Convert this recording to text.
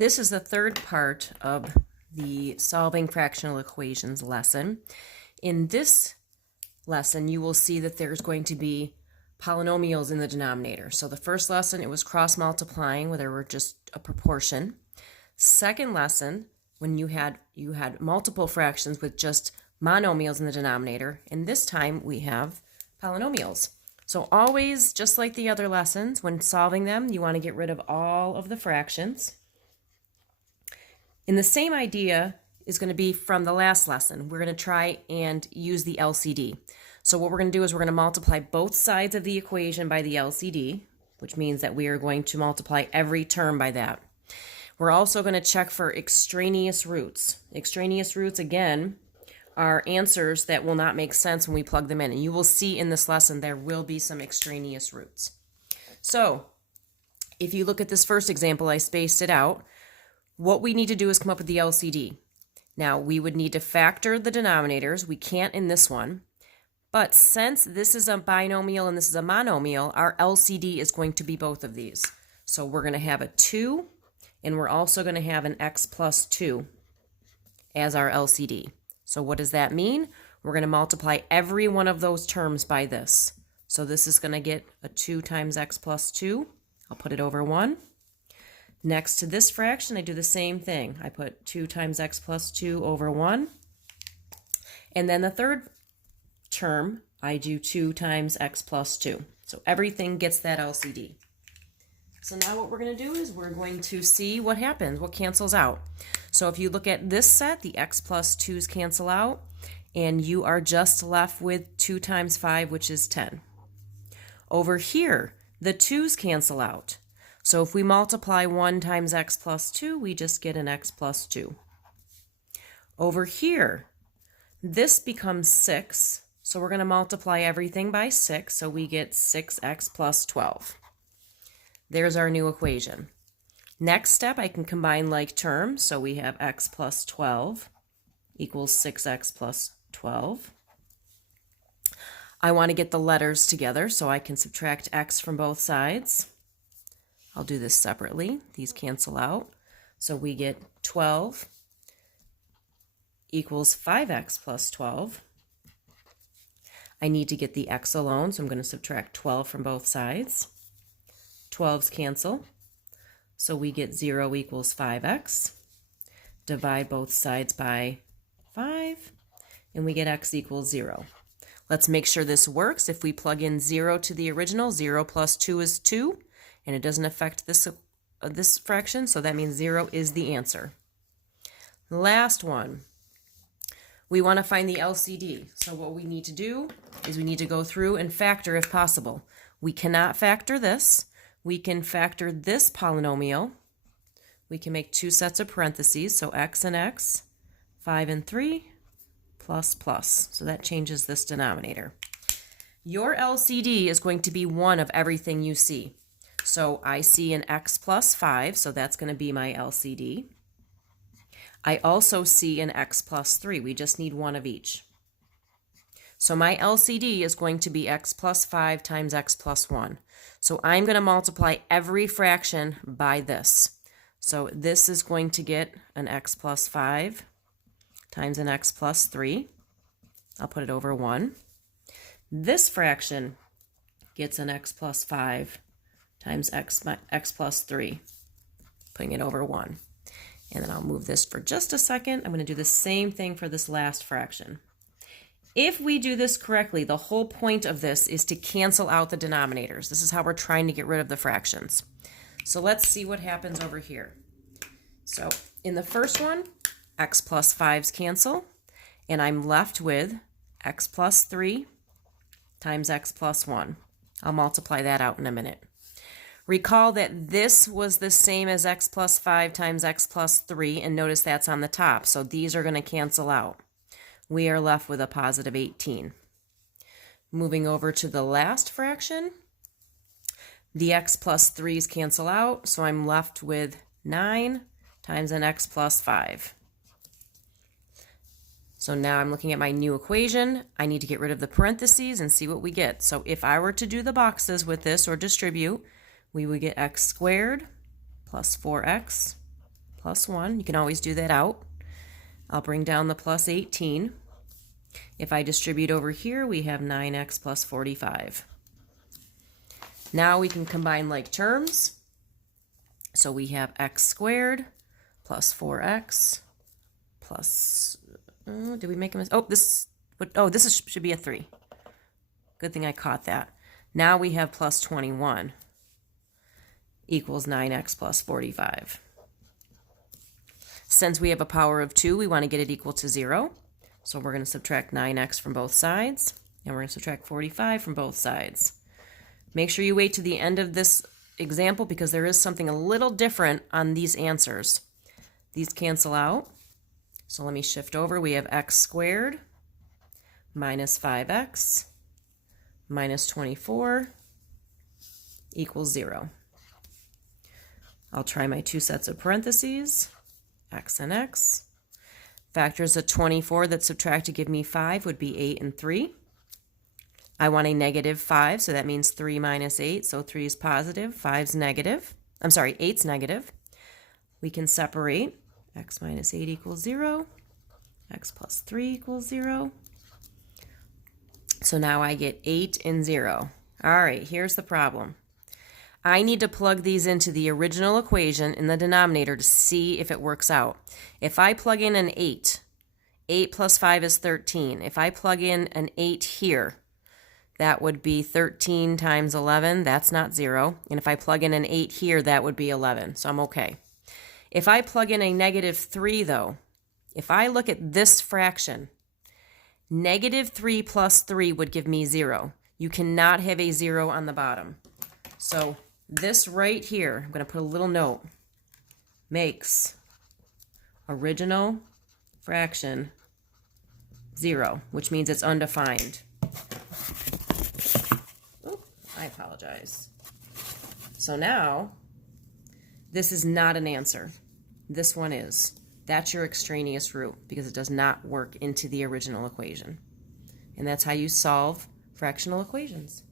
This is the third part of the solving fractional equations lesson. In this lesson, you will see that there's going to be polynomials in the denominator. So the first lesson, it was cross multiplying where there were just a proportion. Second lesson, when you had multiple fractions with just monomials in the denominator, and this time we have polynomials. So always, just like the other lessons, when solving them, you want to get rid of all of the fractions. And the same idea is going to be from the last lesson. We're going to try and use the LCD. So what we're going to do is we're going to multiply both sides of the equation by the LCD, which means that we are going to multiply every term by that. We're also going to check for extraneous roots. Extraneous roots, again, are answers that will not make sense when we plug them in. And you will see in this lesson there will be some extraneous roots. So if you look at this first example, I spaced it out. What we need to do is come up with the LCD. Now, we would need to factor the denominators. We can't in this one. But since this is a binomial and this is a monomial, our LCD is going to be both of these. So we're going to have a 2, and we're also going to have an x plus 2 as our LCD. So what does that mean? We're going to multiply every one of those terms by this. So this is going to get a 2 times x plus 2. I'll put it over 1. Next to this fraction, I do the same thing. I put 2 times x plus 2 over 1. And then the third term, I do 2 times x plus 2. So everything gets that LCD. So now what we're going to do is we're going to see what happens, what cancels out. So if you look at this set, the x plus 2's cancel out, and you are just left with 2 times 5, which is 10. Over here, the 2's cancel out. So if we multiply 1 times x plus 2, we just get an x plus 2. Over here, this becomes 6, so we're going to multiply everything by 6, so we get 6x plus 12. There's our new equation. Next step, I can combine like terms, so we have x plus 12 equals 6x plus 12. I want to get the letters together, so I can subtract x from both sides. I'll do this separately. These cancel out. So we get 12 equals 5x plus 12. I need to get the x alone, so I'm going to subtract 12 from both sides. 12's cancel. So we get 0 equals 5x. Divide both sides by 5, and we get x equals 0. Let's make sure this works. If we plug in 0 to the original, 0 plus 2 is 2. And it doesn't affect this fraction, so that means 0 is the answer. The last one, we want to find the LCD. So what we need to do is we need to go through and factor if possible. We cannot factor this. We can factor this polynomial. We can make 2 sets of parentheses, so x and x, 5 and 3, plus plus. So that changes this denominator. Your LCD is going to be 1 of everything you see. So I see an x plus 5, so that's going to be my LCD. I also see an x plus 3. We just need 1 of each. So my LCD is going to be x plus 5 times x plus 1. So I'm going to multiply every fraction by this. So this is going to get an x plus 5 times an x plus 3. I'll put it over 1. This fraction gets an x plus 5 times x plus 3, putting it over 1. And then I'll move this for just a second. I'm going to do the same thing for this last fraction. If we do this correctly, the whole point of this is to cancel out the denominators. This is how we're trying to get rid of the fractions. So let's see what happens over here. So in the first one, x plus 5's cancel, and I'm left with x plus 3 times x plus 1. I'll multiply that out in a minute. Recall that this was the same as x plus 5 times x plus 3, and notice that's on the top, so these are going to cancel out. We are left with a positive 18. Moving over to the last fraction, the x plus 3's cancel out, so I'm left with 9 times an x plus 5. So now I'm looking at my new equation. I need to get rid of the parentheses and see what we get. So if I were to do the boxes with this or distribute, we would get x squared plus 4x plus 1. You can always do that out. I'll bring down the plus 18. If I distribute over here, we have 9x plus 45. Now we can combine like terms. So we have x squared plus 4x plus, did we make a mistake? This should be a 3. Good thing I caught that. Now we have plus 21 equals 9x plus 45. Since we have a power of 2, we want to get it equal to 0. So we're going to subtract 9x from both sides, and we're going to subtract 45 from both sides. Make sure you wait to the end of this example because there is something a little different on these answers. These cancel out. So let me shift over. We have x squared minus 5x minus 24 equals 0. I'll try my 2 sets of parentheses, x and x. Factors of 24 that subtract to give me 5 would be 8 and 3. I want a negative 5, so that means 3 minus 8, so 3 is positive, 5's negative. 8's negative. We can separate. X minus 8 equals 0. X plus 3 equals 0. So now I get 8 and 0. All right, here's the problem. I need to plug these into the original equation in the denominator to see if it works out. If I plug in an 8, 8 plus 5 is 13. If I plug in an 8 here, that would be 13 times 11. That's not 0. And if I plug in an 8 here, that would be 11. So I'm okay. If I plug in a negative 3, though, if I look at this fraction, negative 3 plus 3 would give me 0. You cannot have a 0 on the bottom. So this right here, I'm going to put a little note, makes original fraction 0, which means it's undefined. Oop, I apologize. So now, this is not an answer. This one is. That's your extraneous root because it does not work into the original equation. And that's how you solve fractional equations.